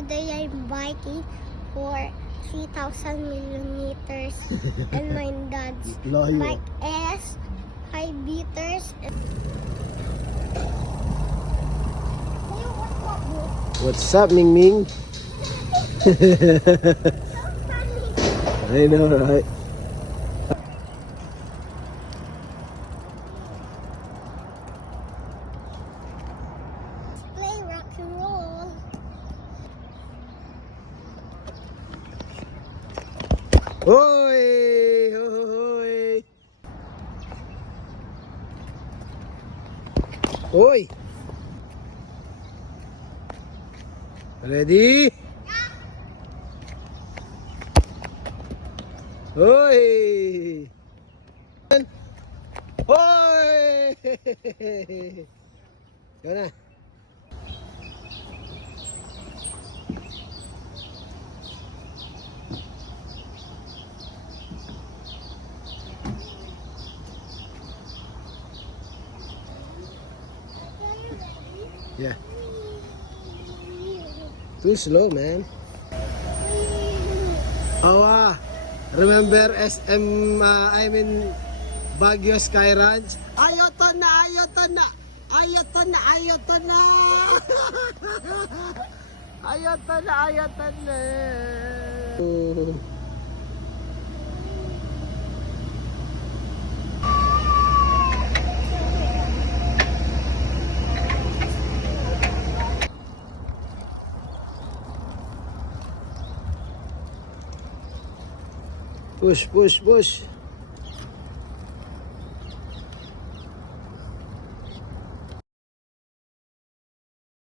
today I'm biking for 3,000 millimeters and my dad's bike is 5 meters. What's up, Ming Ming? I know, right? Play rock and roll. Hoy! Hoy! Hoy! Ready? Hoy! Hoy! Go na. Yeah. Too slow, man. Oh, remember SM, I mean, Baguio Sky Ranch? Ayato na, ayato na! Ayato na, ayato na! Ayato na, ayato na! Push, push, push!